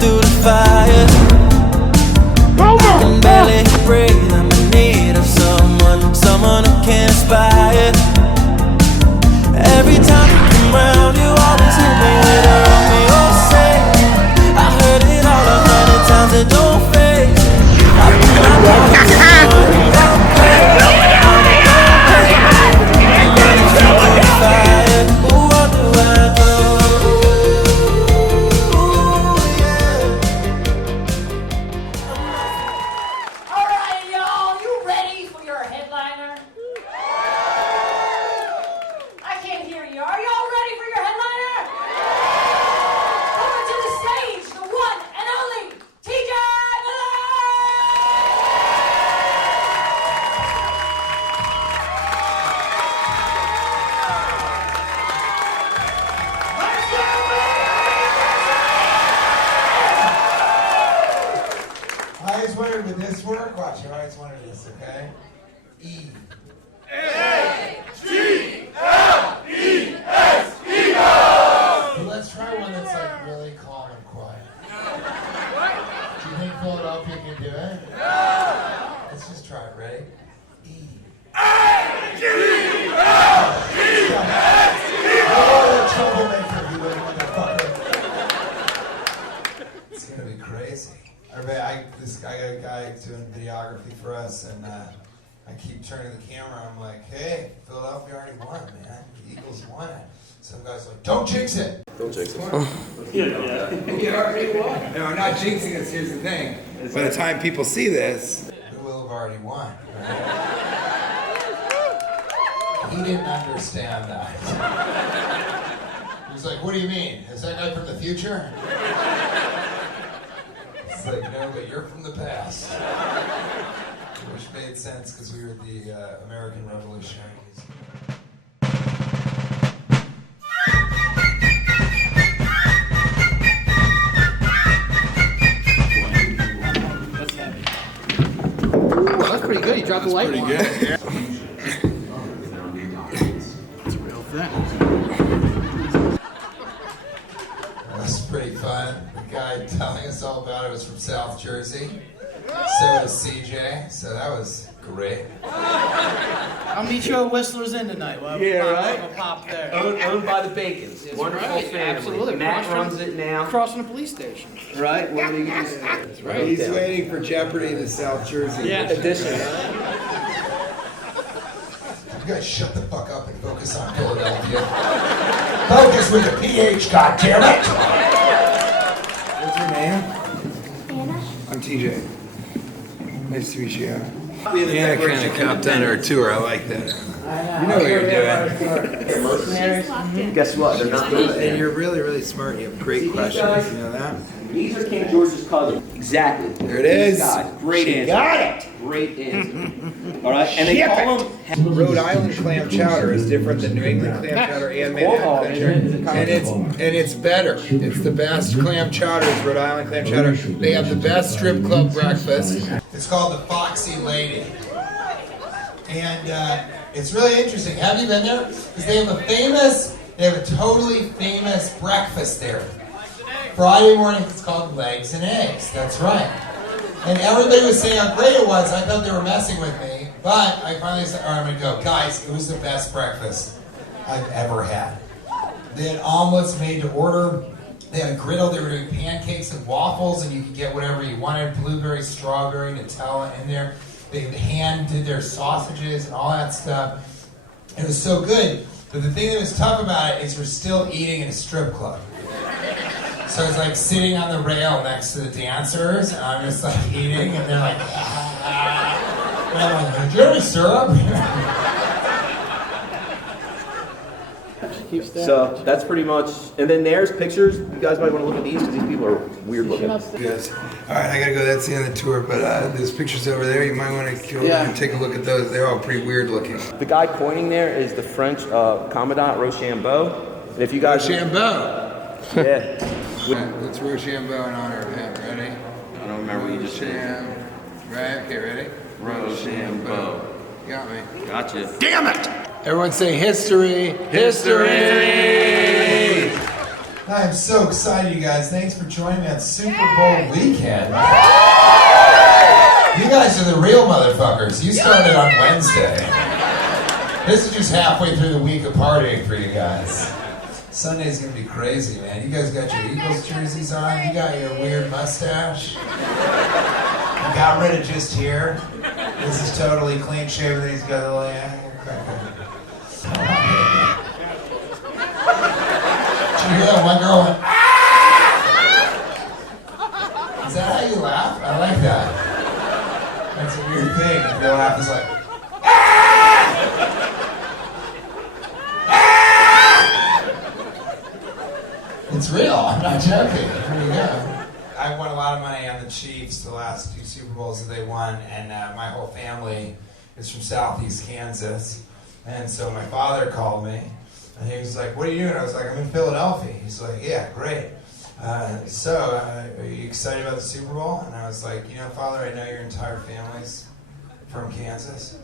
through the fire. I can barely breathe, I'm in need of someone who can inspire. Every time you come round, you always hit me with a Romeo say. I heard it all 100 times, it don't fade. I put my problems on you, don't play. I'm running through the fire. What do I do? Alright, y'all, you ready for your headliner? I can't hear you. Are y'all ready for your headliner? Coming to the stage, the one and only TJ Miller! I always wondered, would this work? Watch, I always wondered this, okay? E. Well, let's try one that's like really calm and quiet. Do you think Philadelphia can do it? Let's just try it, ready? E. Oh, troublemaker, you little motherfucker. It's gonna be crazy. I got a guy doing videography for us, and I keep turning the camera. I'm like, hey, Philadelphia already won, man. The Eagles won it. Some guy's like, don't jinx it. Don't jinx it. You already won. No, I'm not jinxing this. Here's the thing. By the time people see this, we will have already won. Right? He didn't understand that. He was like, what do you mean? Is that guy from the future? It's like, no, but you're from the past. Which made sense because we were the American Revolutionaries. That's pretty good. You dropped the light one. Pretty good. It's real thick. That's pretty fun. The guy telling us all about it was from South Jersey. So was CJ. So that was great. I'll meet you at Whistler's Inn tonight. We'll right? We'll pop there. Owned by the Bacons. That's Wonderful right. family. Absolutely. Matt Across runs from- it now. Across from the police station. Right? What are you going to do? That's right. He's waiting for Jeopardy in the South Jersey. Yeah. Edition. You guys shut the fuck up and focus on Philadelphia. Focus with the PH, goddammit! What's your name? Anna? I'm TJ. Nice to meet you. Anna kind of copped on our tour. I like that. You know what you're doing. Mercenaries. Guess what? They're not good. And you're really, really smart. You have great questions. You know that? These are King George's cousins. Exactly. There it is. Great She answer. got it. Great answer. All right, and they call them. Rhode Island clam chowder is different than New England clam chowder and Manhattan clam chowder. And it's better. It's the best clam chowder. It's Rhode Island clam chowder. They have the best strip club breakfast. It's called the Foxy Lady. And it's really interesting. Have you been there? Because they have a totally famous breakfast there. Friday morning, it's called Legs and Eggs. That's right. And everybody was saying how great it was. I thought they were messing with me. But I finally said, all right, I'm going to go. Guys, it was the best breakfast I've ever had. They had omelets made to order. They had a griddle. They were doing pancakes and waffles, and you could get whatever you wanted. Blueberry, strawberry, Nutella in there. They hand did their sausages and all that stuff. It was so good. But the thing that was tough about it is we're still eating in a strip club. So it's like sitting on the rail next to the dancers, and I'm just like eating, and they're like, ah. And I'm like, Jerry syrup? So that's pretty much, and then there's pictures. You guys might want to look at these because these people are weird looking. Yes. All right, I gotta go. That's the end of the tour. But there's pictures over there. You might want to go and take a look at those. They're all pretty weird looking. The guy pointing there is the French Commandant Rochambeau. And if you guys, Rochambeau. Yeah. Let's Rochambeau in honor of him. Ready? I don't remember what you just said. Right. Okay. Ready? Rochambeau. Got me. Gotcha. Damn it! Everyone say history. History. I'm so excited, you guys. Thanks for joining me on Super Bowl weekend. You guys are the real motherfuckers. You started on Wednesday. This is just halfway through the week of partying for you guys. Sunday's gonna be crazy, man. You guys got your Eagles jerseys on. You got your weird mustache. You got rid of just here. This is totally clean shaven. He's got a little. Did you hear that one girl went, ah! Is that how you laugh? I like that. That's a weird thing. If your laugh is like, ah! Ah! It's real. I'm not joking. Here you go. I won a lot of money on the Chiefs the last 2 Super Bowls that they won, and my whole family is from Southeast Kansas. And so my father called me. And he was like, what are you doing? I was like, I'm in Philadelphia. He's like, yeah, great. Are you excited about the Super Bowl? And I was like, you know, Father, I know your entire family's from Kansas,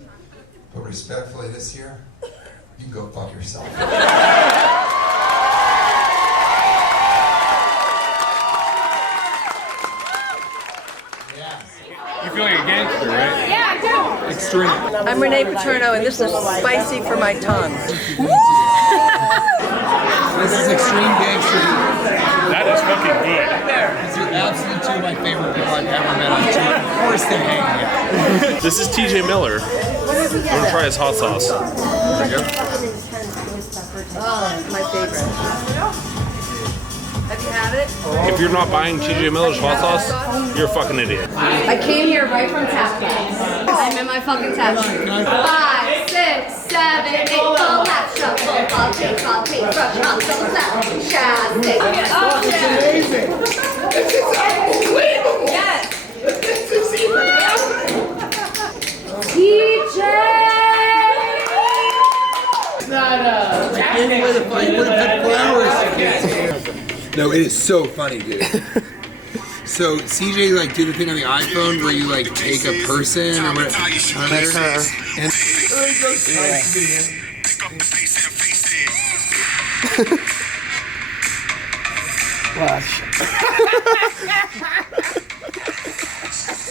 but respectfully this year, you can go fuck yourself. You feel like a gangster, right? Yeah, I do. Extreme. I'm Renee Paterno, and this is spicy for my tongue. This is extreme gangster. That is fucking good. These are absolutely 2 of my favorite people I've ever met on tour. Of course they're hanging out. This is TJ Miller. I'm gonna try his hot sauce. There you go. Oh, my favorite. Have you had it? If you're not buying TJ Miller's hot sauce, you're a fucking idiot. I came here right from tap dance. I'm in my fucking tap shoes. 5, 6, 7, 8, collapse, shuffle, ball, kick, rush, hop, double tap, shot, stick. Oh, it's amazing. This is unbelievable. Yes. This is even TJ. It's not No, it is so funny, dude. So CJ like did the thing on the iPhone where you like take a person or whatever. Like her. And Watch.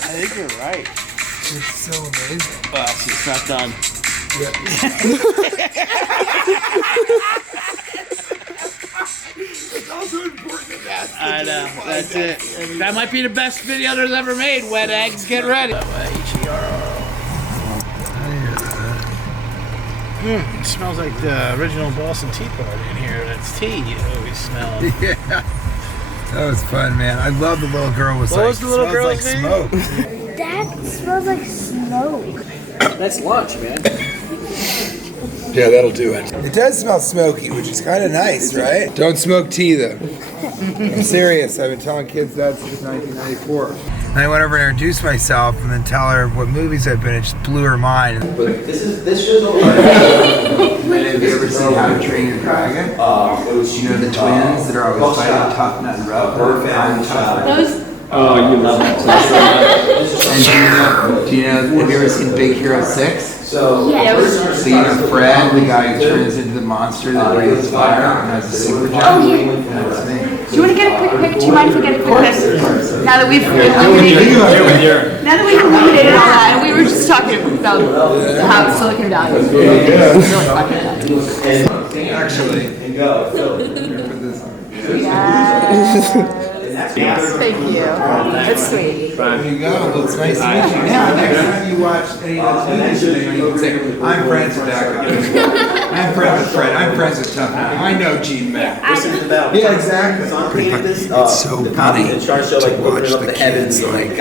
I think you're right. it's so amazing. It's not done. It's also important that I know. That's it. That might be the best video there's ever made. Wet eggs, get ready. It smells like the original Boston Tea Party in here. That's tea you always smell. Yeah. That was fun, man. I love the little girl was What was the little smells girl's like name? smoke. That smells like smoke. That's lunch, man. Yeah, that'll do it. It does smell smoky, which is kind of nice, right? Don't smoke tea, though. I'm serious. I've been telling kids that since 1994. And I went over and introduced myself and then tell her what movies I've been in. It just blew her mind. But this show's over. Have you ever seen How to Train Your Dragon? You know the twins that are always fighting Tough Nut and Rubber? Oh, you love it. And do you know, have you ever seen Big Hero 6? So, So you know Fred, the guy who turns into the monster that breathes fire and has a super jump? Oh, yeah. That's me. Do you want to get a quick pic? Do you mind if we get a quick pic? Now that we've eliminated all that, and we were just talking about how Silicon Valley is really fucking Actually, and go. Thank you. That's sweet. there you go. Well, it's nice to meet you. Now, next time you watch any of the TV shows, you can say, I'm friends with that guy. I'm friends with Fred. I'm friends with Tough Nut. I know Gene Mack. Yeah, exactly. It's so funny to watch the kids like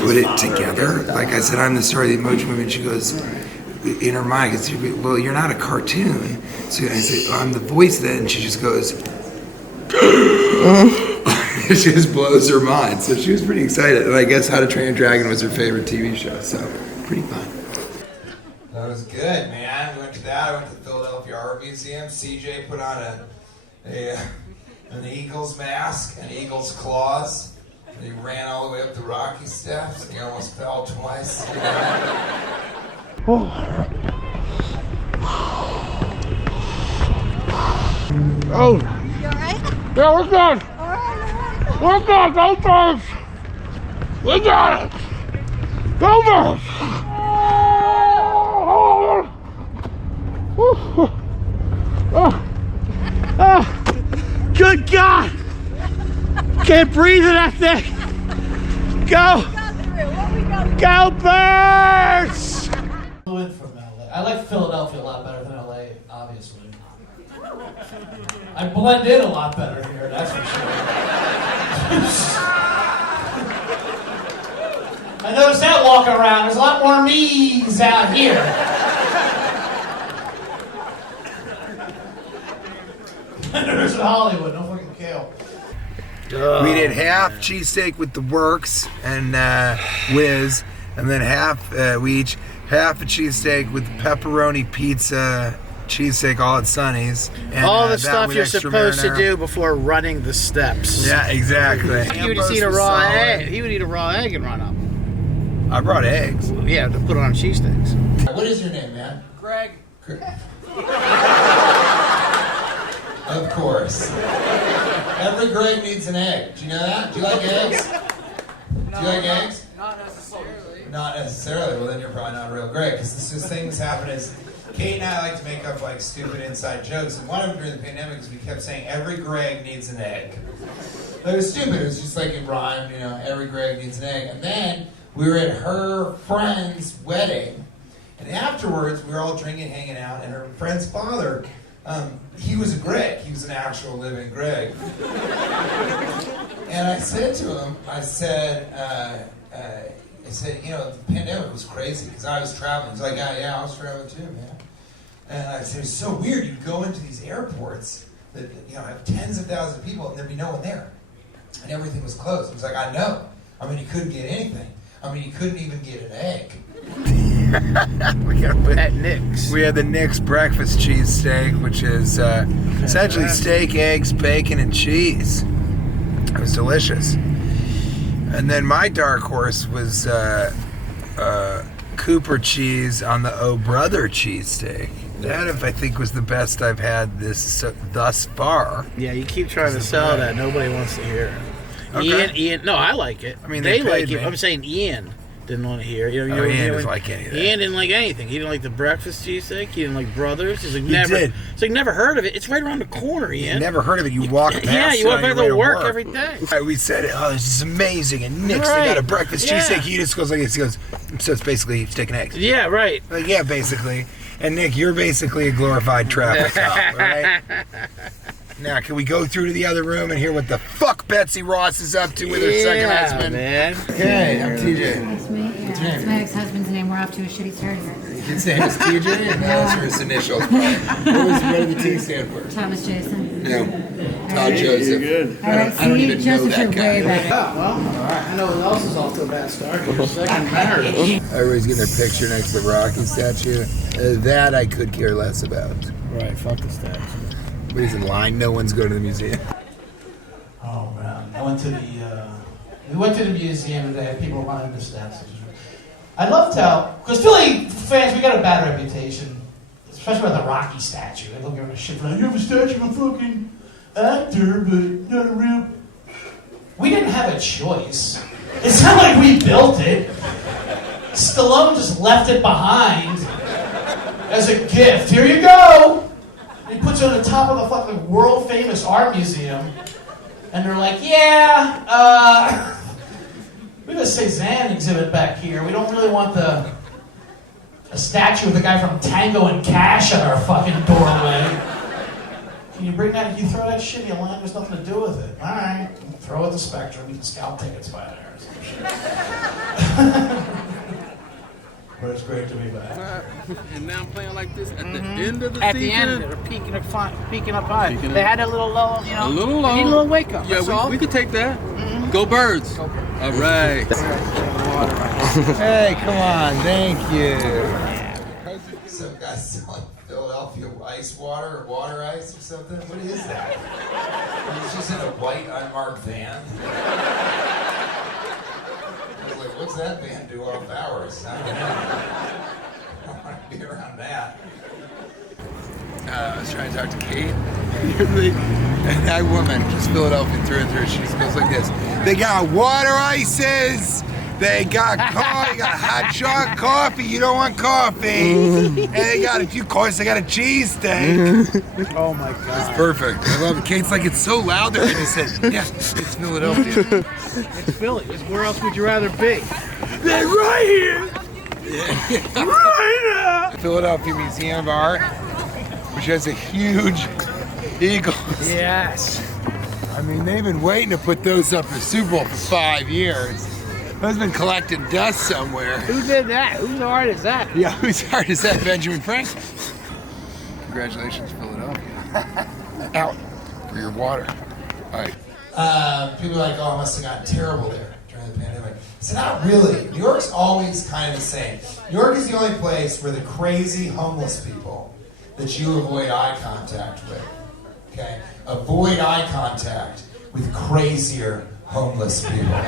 put it together. Like I said, I'm the star of the Emoji Movie. She goes, in her mind, because well, you're not a cartoon. So I say, I'm the voice of that, and she just goes. It just blows her mind. So she was pretty excited. And I guess How to Train Your Dragon was her favorite TV show. So pretty fun. That was good, man. We went to that. I went to the Philadelphia Art Museum. CJ put on an eagle's mask and eagle's claws. And he ran all the way up the rocky steps. And he almost fell twice. Oh. You alright? Yeah, we're good. We're good. Go first. We got it. Go first. Good God. Can't breathe in that thing. Go. Go Birds. From LA. I like Philadelphia a lot better than LA, obviously. I blend in a lot better here, that's for sure. I noticed that walking around. There's a lot more me's out here. There's in Hollywood, no fucking kale. We did half cheesesteak with the works and whiz, and then half we each half a cheesesteak with pepperoni pizza, cheesesteak all at Sonny's. And, all the that stuff with you're extra supposed marinara. to do before running the steps. Yeah, exactly. He would just eat a raw egg. He would eat a raw egg and run up. I brought eggs. Yeah, to put on cheesesteaks. What is your name, man? Greg. Of course. Every Greg needs an egg. Do you know that? Do you like eggs? Do you like eggs? Not necessarily. Not necessarily. Well, then you're probably not a real Greg. Because this thing that's happened is Kate and I like to make up like stupid inside jokes. And one of them during the pandemic is we kept saying every Greg needs an egg. But it was stupid. It was just like it rhymed, you know, every Greg needs an egg. And then we were at her friend's wedding. And afterwards, we were all drinking, hanging out. And her friend's father, he was a Greg. He was an actual living Greg. And I said to him, I said, you know, the pandemic was crazy because I was traveling. He's like, yeah, I was traveling too, man. And I said, it's so weird. You'd go into these airports that, you know, have tens of thousands of people and there'd be no one there. And everything was closed. He was like, I know. I mean, you couldn't get anything. I mean, you couldn't even get an egg. At Nick's. We had the Nick's breakfast cheesesteak, which is essentially steak, eggs, bacon, and cheese. It was delicious. And then my dark horse was Cooper cheese on the Oh Brother cheesesteak. That, I think, was the best I've had thus far. Yeah, you keep trying to sell that. Nobody wants to hear it. Okay. Ian, no, I like it. I mean, they they like paid it. me. I'm saying Ian didn't want to hear. Ian doesn't like any of that. Ian didn't like anything. He didn't like the breakfast cheesesteak. He didn't like Brothers. He's like, He never. did. It's like, never heard of it. It's right around the corner, Ian. Never heard of it. You walk past Yeah, you it walk on back your to way work every day. We said, oh, this is amazing. And Nick's, Right. they got a breakfast Yeah. cheesesteak. He just goes like this. He goes, so it's basically steak and eggs. Yeah, right. Like, yeah, basically. And Nick, you're basically a glorified traffic cop, right? Now, can we go through to the other room and hear what the fuck Betsy Ross is up to with her second husband? Man. Hey, I'm TJ. That's me. What's Yeah, your that's name? my ex-husband's name. We're off to a shitty start here. His name is TJ, and that was his initials. What did the T stand for? Thomas Jason. No. Todd Joseph. All right, I don't see, even know Joseph, that you're guy. way back. Well, I know what else is off to a bad start. Your second marriage. Everybody's getting their picture next to the Rocky statue. That I could care less about. Right, fuck the statue. But he's in line. No one's going to the museum. Oh man, we went to the museum and they had people running the steps. I loved how, because Philly fans, we got a bad reputation, especially with the Rocky statue. They don't give a shit for that. You have a statue of a fucking actor, but not a real. We didn't have a choice. It's not like we built it. Stallone just left it behind as a gift. Here you go. He puts it on the top of the fucking world famous art museum. And they're like, yeah, we have a Cézanne exhibit back here. We don't really want a statue of the guy from Tango and Cash at our fucking doorway. Can you bring that? You throw that shit in your line, there's nothing to do with it. All right, throw it at the Spectrum. We can scalp tickets by there or some shit. But it's great to be back. And now I'm playing like this at the end of the At season. the end, they're peaking up high. They had a little low, you know. A little low. They need a little wake up. Yeah, that's all. we could take that. Go Birds. All right. Hey, come on. Thank you. Some guy selling Philadelphia ice water or water ice or something. What is that? He's just in a white unmarked van. I was like, what's that van do off hours? I don't know. I don't want to be around that. I was trying to talk to Kate, That woman, just Philadelphia through and through, she just goes like this. They got water ices. They got coffee, they got hot chocolate coffee. You don't want coffee. And they got, of course, they got a cheesesteak. Oh my God. It's perfect. I love it. Kate's like, it's so loud there. And he said, yeah, it's Philadelphia. It's Philly. Where else would you rather be? They're right here. Right here. Philadelphia Museum of Art, which has a huge eagle. Yes. I mean, they've been waiting to put those up for Super Bowl for 5 years. Those been collecting dust somewhere. Who did that? Whose art is that? Yeah, whose art is that? Benjamin Franklin. Congratulations, Philadelphia. Out for your water. All right. People are like, oh, it must have gotten terrible there during the pandemic. I said, not really. New York's always kind of the same. New York is the only place where the crazy homeless people that you avoid eye contact with, okay? Avoid eye contact with crazier homeless people.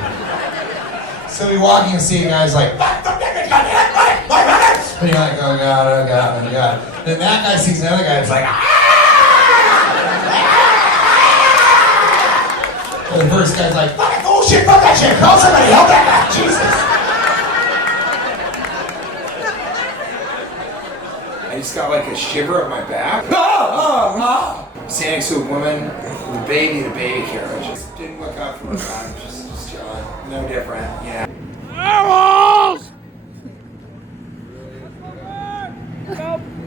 So you're walking and seeing guys like, and you're like, oh God, oh God, oh God. Then that guy sees another guy, it's like, and the first guy's like, fucking bullshit, fuck that shit, call somebody, help that guy, Jesus. I just got like a shiver up my back. Standing next to a woman with a baby in a baby carriage. Just didn't look up from around, just chilling. No different, yeah. Owls!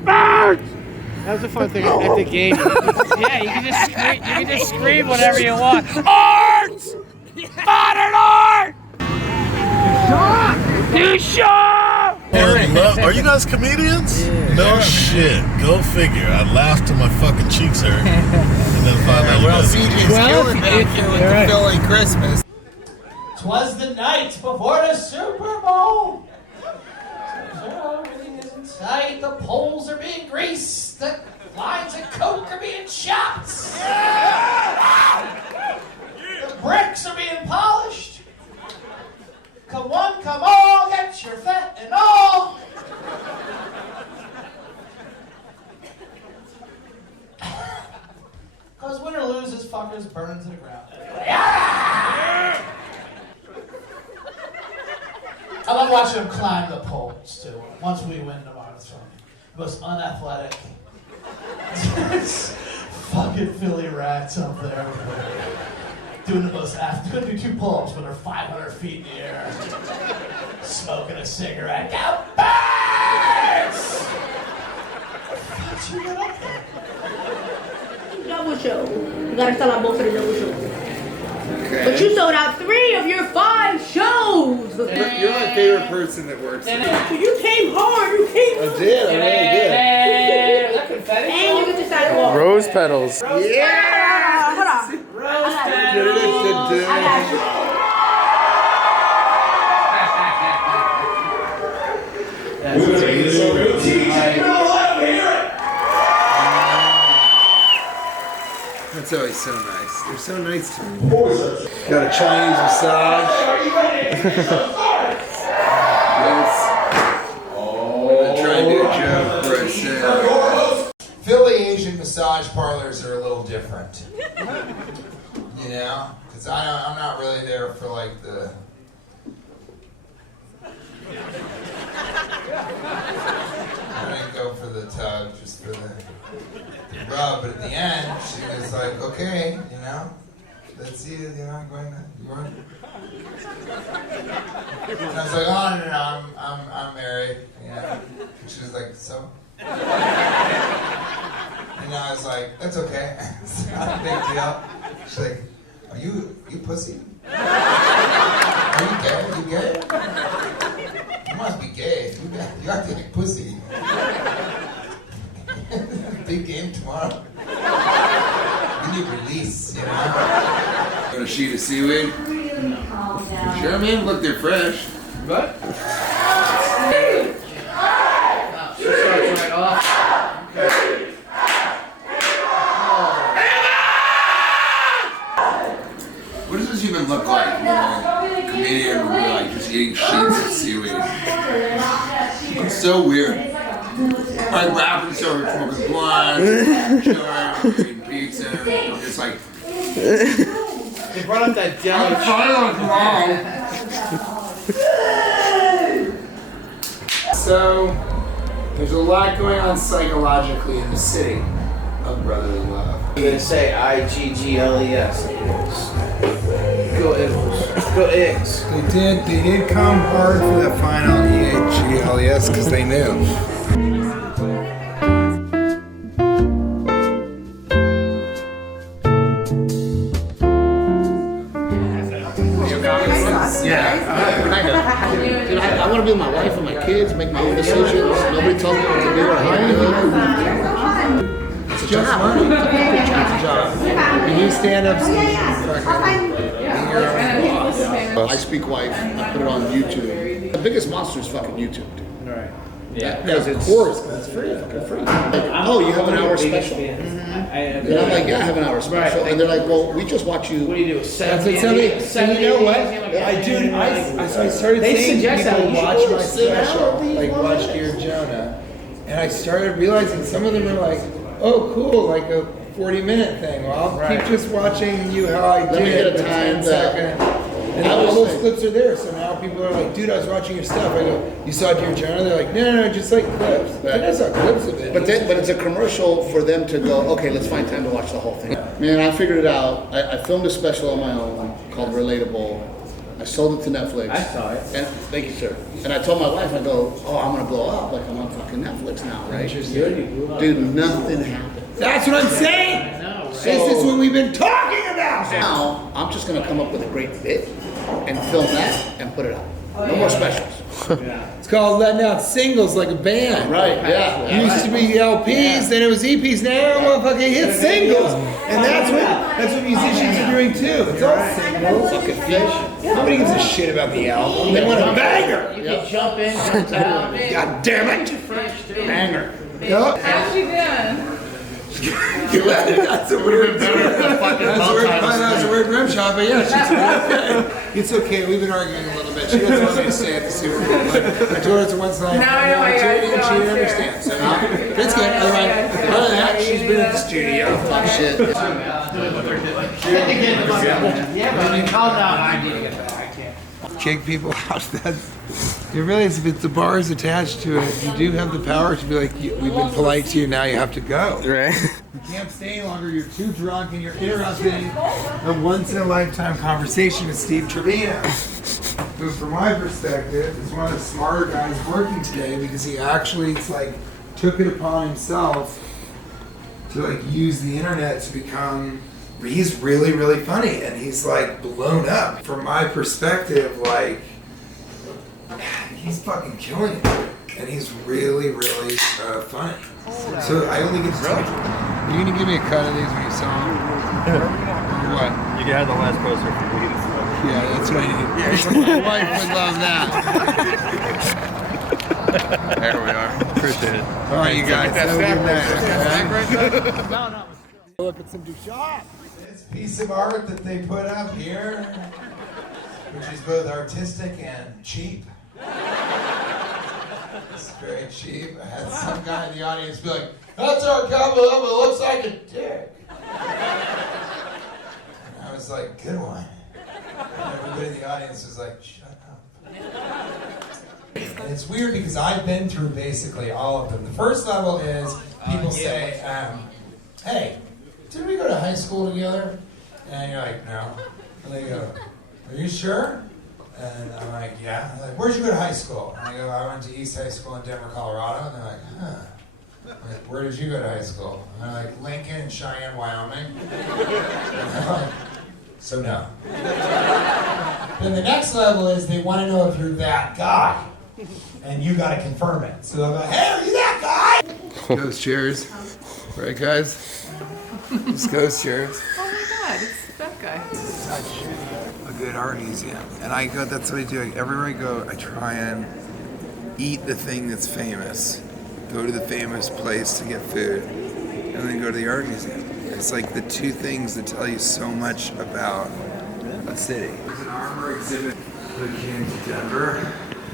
Birds! That was a fun thing at the game. Yeah, you can just scream whatever you want. Arts! Modern art! Duchamp! Are you guys comedians? Yeah. No shit. Go figure. I laughed till my fucking cheeks hurt. And then found out well, CJ's killing back here with the Philly Christmas. 'Twas the night before the Super Bowl. So everything is in sight. The poles are being greased. The lines of coke are being chopped. The bricks are being polished. Come one, come all, get your fat and all. Cause win or lose, this fuckers burn to the ground. I love watching them climb the poles too. Once we win tomorrow, it's funny. The most unathletic fucking Philly rats up there. Doing the most couldn't do 2 pull-ups when they're 500 feet in the air. Smoking a cigarette. Go Birds! How'd you get up there? Double show. You gotta sell out both of the double shows. Okay. But you sold out 3 of your 5 shows. You're my favorite person that works here. You came hard. You came hard. I did. I really did. And you get to sidewalk. Rose petals. Yeah. Hold on. Rose petals. I got you. That's always so nice. They're so nice to me. Got a Chinese massage. Yes. I'm gonna try and do a joke for a second. Philly Asian massage parlors are a little different. You know? Because I'm not really there for like the... I didn't go for the tug, just for the rub. But at the end, she was like, okay, you know? Let's see, you're not going to... You want? And I was like, oh, no, I'm married. You know? And she was like, so? And I was like, that's okay. It's not a big deal. She's like, are you pussy? Are you gay? You gay? You must be gay. You act like pussy. Big game tomorrow. You need release, you know? Got a sheet of seaweed? Sure, man. Look, they're fresh. What? Right off. What does this even look like? A comedian would be like just eating sheets of seaweed. It's so weird. like rapping, so smoking blunts, chilling, eating pizza. I'm just like. They brought up that deli. So, there's a lot going on psychologically in the city of brotherly love. You're gonna say IGGLES. Go Eagles. Go Eggs. They did come hard for the final EHGLES because they knew. I want to be with my wife and my kids, make my own decisions. Nobody tells me what to do or how to do it. It's just money. It's a job. You do stand-ups. I speak white. I put it on YouTube. The biggest monster is fucking YouTube. Right. Yeah, because of course, because it's free, fucking free. Like, oh, you have an hour special. And I'm like, yeah, I have an hour special. And they're like, well, we just watch you. What do you do? That's what somebody. You know what? I started seeing people watch my special, like watch Dear Jonah, and I started realizing some of them are like, oh, cool, like a 40-minute thing. Well, I'll keep just watching you how I did it for 10 seconds. And all those clips are there, so now people are like, dude, I was watching your stuff. I go, you saw Dear Jonah? They're like, no, just like clips. I saw clips of it. But it's a commercial for them to go, okay, let's find time to watch the whole thing. Man, I figured it out. I filmed a special on my own called Relatable. I sold it to Netflix. I saw it. And thank you, sir. And I told my wife, I go, oh, I'm gonna blow up. Like I'm on fucking Netflix now, right? Dude, nothing happened. That's what I'm saying. This is what we've been talking about. Now, I'm just gonna come up with a great bit and film that and put it out. No more specials. It's called letting out singles like a band. Right, yeah. It used to be LPs, then it was EPs, now motherfucking hit singles. And that's what musicians are doing too. It's all singles. Fucking fish. Nobody gives a shit about the album. They want a banger. You can jump in, jump out. God damn it. Banger. Yep. How's she doing? That's a weird That's a weird rim shot, but yeah, she's okay. It's okay. We've been arguing a little bit. She doesn't want me to stay at the Super Bowl, but I told her it's a once-night and she understands. So it's good. Other than that, she's been at the studio. Fuck shit. Kick people out. You realize if the bar is attached to it, you do have the power to be like, we've been polite to you, now you have to go. Right. You can't stay any longer, you're too drunk and you're interrupting a once-in-a-lifetime conversation with Steve Trevino, who from my perspective is one of the smarter guys working today because he actually took it upon himself to use the internet to become, he's really, really funny and he's blown up. From my perspective, he's fucking killing it, and he's really, really funny. So I only get to talk to him. Are you gonna give me a cut of these when you saw them? What? You can have the last poster for me. Yeah, that's what I need. My wife would love that. There we are. Appreciate it. All right, you guys. Have a good night. Look at some Duchamp. This piece of art that they put up here, which is both artistic and cheap. It's very cheap. I had some guy in the audience be like, that's our couple of them, it looks like a dick. And I was like, good one. And everybody in the audience was like, shut up. And it's weird because I've been through basically all of them. The first level is people say, hey, did we go to high school together? And you're like, no. And they go, are you sure? And I'm like, yeah. And they're like, where'd you go to high school? And I go, I went to East High School in Denver, Colorado. And they're like, huh. I'm like, where did you go to high school? And they're like, Lincoln and Cheyenne, Wyoming. And I'm like, so no. Then the next level is they want to know if you're that guy. And you got to confirm it. So they're like, hey, are you that guy? Ghost cheers. Right, guys? It's ghost cheers. Oh my god, it's that guy. Such a good art museum. And that's what I do. Everywhere I go, I try and eat the thing that's famous. Go to the famous place to get food. And then go to the art museum. It's like the two things that tell you so much about a city. There's an armor exhibit that came to Denver.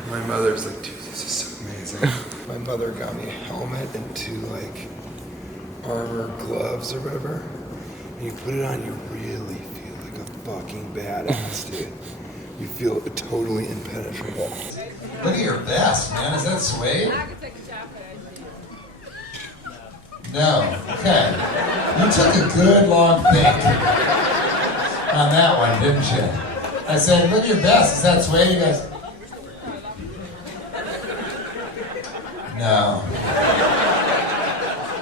My mother's like, dude, this is so amazing. my mother got me a helmet and 2 like armor gloves or whatever. And you put it on, you really feel like a fucking badass, dude. You feel totally impenetrable. Look at your vest, man. Is that suede? No. Okay. You took a good long think on that one, didn't you? I said, look at your vest. Is that suede? He goes, no.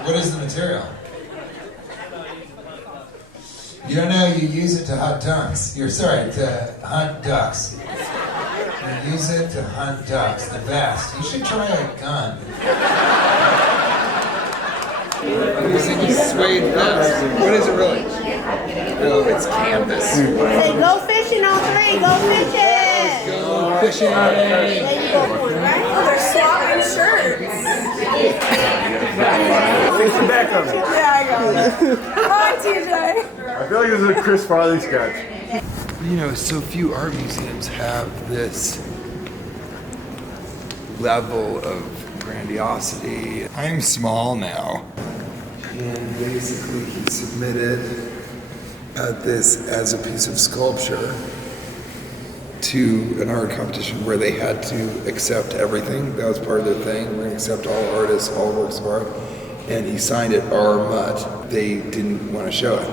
What is the material? You don't know you use it to hunt ducks. To hunt ducks. You use it to hunt ducks. The best. You should try a gun. It's like a suede vest. What is it really? Oh, it's canvas. Say, go fishing on 3. Go fishing. Go fishing. There you go, point, right? Oh, they're swapping shirts. Face the back of me. Yeah, I got it. Hi, TJ. I feel like this is a Chris Farley sketch. You know, so few art museums have this level of grandiosity. I'm small now. And basically he submitted this as a piece of sculpture to an art competition where they had to accept everything. That was part of their thing. We're gonna accept all artists, all works of art. And he signed it R. Mutt. They didn't want to show it.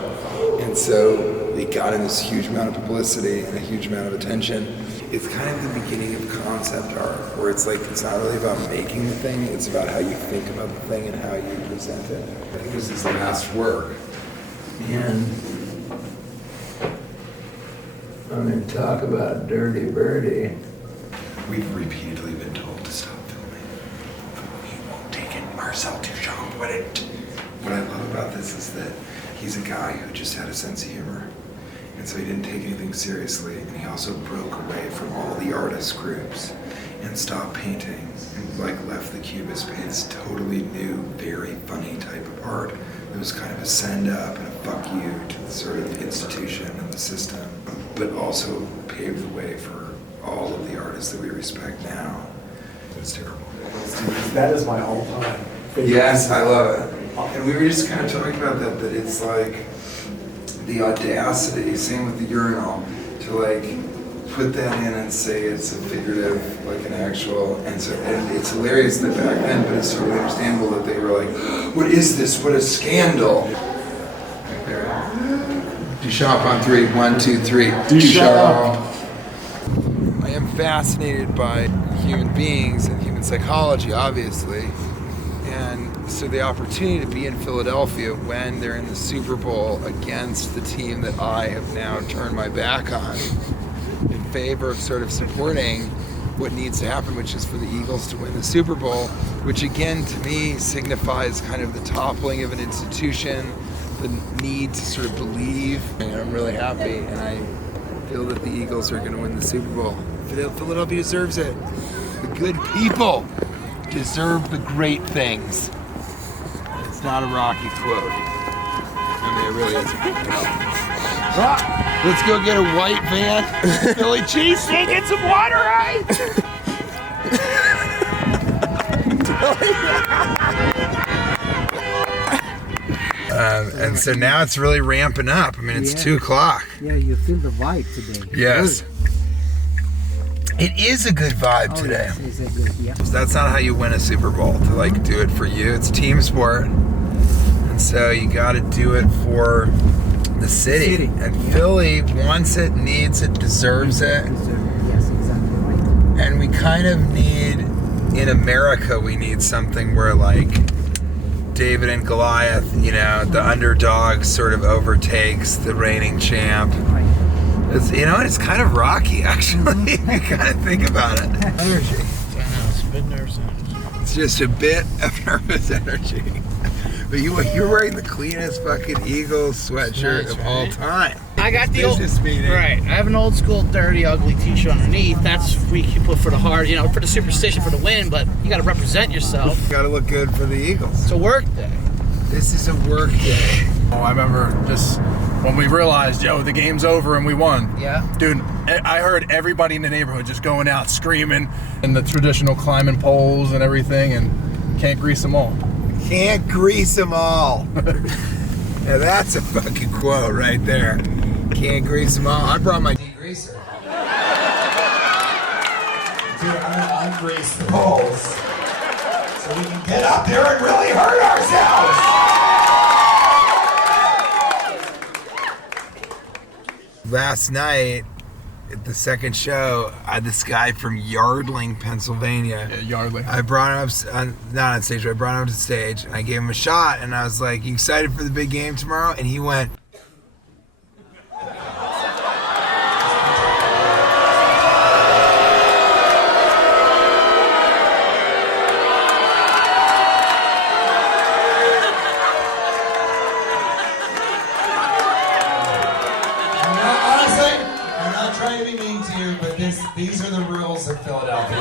And so they got in this huge amount of publicity and a huge amount of attention. It's kind of the beginning of concept art, where it's like, it's not really about making the thing, it's about how you think about the thing and how you present it. I think this is the last work. And I'm going to talk about Dirty Birdie. We've repeatedly been told to stop filming. We won't take it. Marcel Duchamp wouldn't. What I love about this is that he's a guy who just had a sense of humor. And so he didn't take anything seriously, and he also broke away from all the artist groups and stopped painting and like left the Cubist paints totally new, very funny type of art. It was kind of a send up and a fuck you to the sort of institution and the system, but also paved the way for all of the artists that we respect now. It's terrible. That is my all-time favorite. Yes, I love it. And we were just kind of talking about that it's like the audacity, same with the urinal, to like put that in and say it's a figurative, like an actual, and it's hilarious that back then, but it's totally understandable that they were like, what is this? What a scandal. Right there. Duchamp on 3, 1, 2, 3. Duchamp. I am fascinated by human beings and human psychology, obviously. And so the opportunity to be in Philadelphia when they're in the Super Bowl against the team that I have now turned my back on in favor of sort of supporting what needs to happen, which is for the Eagles to win the Super Bowl, which again to me signifies kind of the toppling of an institution, the need to sort of believe. And I'm really happy, and I feel that the Eagles are going to win the Super Bowl. Philadelphia deserves it. The good people deserve the great things. It's not a Rocky quote. I mean, it really is. Let's go get a white van, Philly cheesesteak, and some water ice. And so now it's really ramping up. I mean, it's 2 o'clock. Yeah, you feel the vibe today. Yes. It is a good vibe today. Yes, it's a good, yeah. That's not how you win a Super Bowl, to like do it for you. It's a team sport. And so you got to do it for the city. And Philly wants it, needs it, deserves it. Yes, exactly right. And we kind of need, in America, we need something where like David and Goliath, you know, the underdog sort of overtakes the reigning champ. It's, you know, it's kind of Rocky, actually. You kind of think about it. Energy. It's a bit nervous. It's just a bit of nervous energy. But you're wearing the cleanest fucking Eagles sweatshirt of all time. I got the business meeting. Right. I have an old school dirty, ugly t-shirt underneath. That's we can put for the hard, you know, for the superstition for the win, but you got to represent yourself. You got to look good for the Eagles. It's a work day. This is a work day. Oh, I remember just when we realized, yo, the game's over and we won. Yeah. Dude, I heard everybody in the neighborhood just going out screaming and the traditional climbing poles and everything, and can't grease them all. Can't grease them all. Now that's a fucking quote right there. Can't grease them all. I brought my degreaser. Dude, I'm gonna ungrease the poles so we can get up there and really hurt ourselves. Last night at the second show, I had this guy from Yardling, Pennsylvania. Yeah, Yardling. I brought him up, not on stage, but I brought him up to stage, and I gave him a shot, and I was like, "You excited for the big game tomorrow?" And he went, These are the rules of Philadelphia.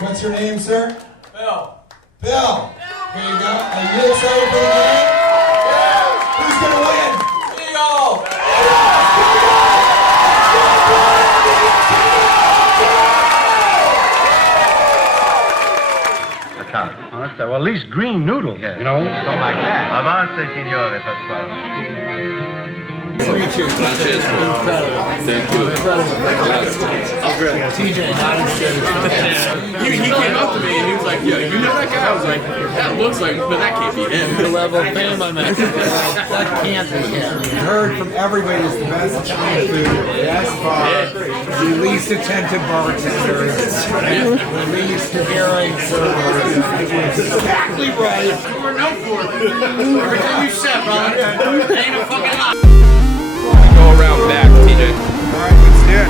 What's your name, sir? Bill. Bill. Here you go. Are you excited for the game? Yeah. Who's gonna win? Eagle. Well, at least green noodles, you know, something like that. Avance, signore, Pasquale. Cheers. Thank you. TJ, He came up to me and he was like, "Yo, you know that guy?" I was like, "That looks like, but that can't be him." The level of fame I'm at. That can't be him. Heard from everybody is the best Italian food, best bar, the least attentive bartenders, the least caring servers. Exactly right. We're known for it. Everything you said, brother. Ain't a fucking lie. Go around back, TJ. All right, let's do it.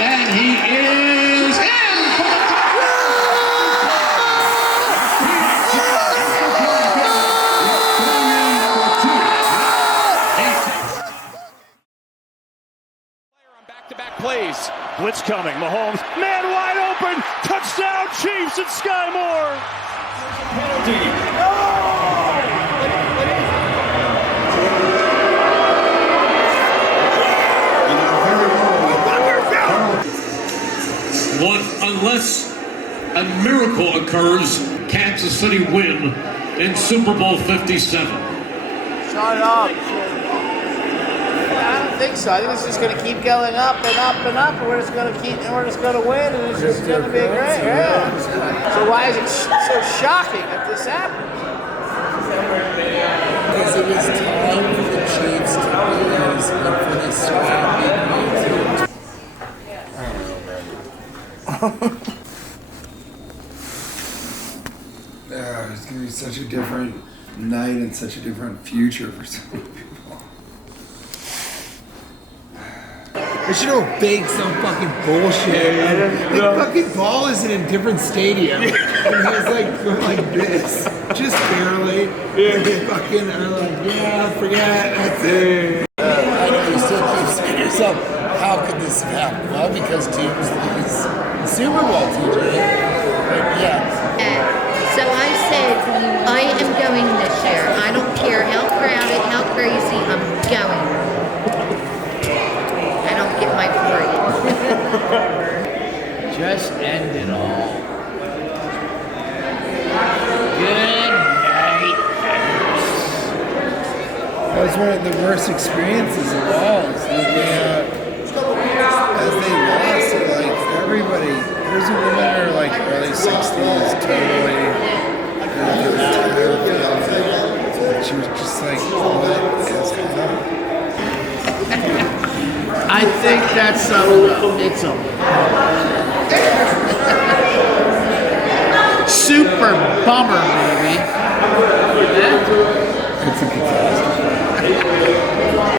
And he is in. Back-to-back plays. Blitz coming. Mahomes, man wide open. Touchdown Chiefs at Sky Moore. Penalty. Unless a miracle occurs, Kansas City win in Super Bowl 57. Shut up. I don't think so. I think it's just going to keep going up and up and up, and we're just going to keep, and we're just going to win, and it's just going to be great. Yeah. So why is it so shocking that this happened? Because it was time for the Chiefs to lose and for the Swifties. It's going to be such a different night and such a different future for so many people. They should have baked some fucking bullshit. The fucking ball is in a different stadium. And he was like going like this. Just barely. And fucking, I'm like, yeah, forget, that's it. I know you still keep saying to yourself, how could this have happened? Well, because teams lose the Super Bowl, TJ. Yeah. So I said, I am going this year. I don't care how crowded, how crazy, I'm going. I don't get my free. Just end it all. Good night. That was one of the worst experiences of all. Is looking at as they lost it, like everybody. There's a woman in her like early 60s, totally. And she was just like, what has happened? I I think that's it's a super bummer movie. It's a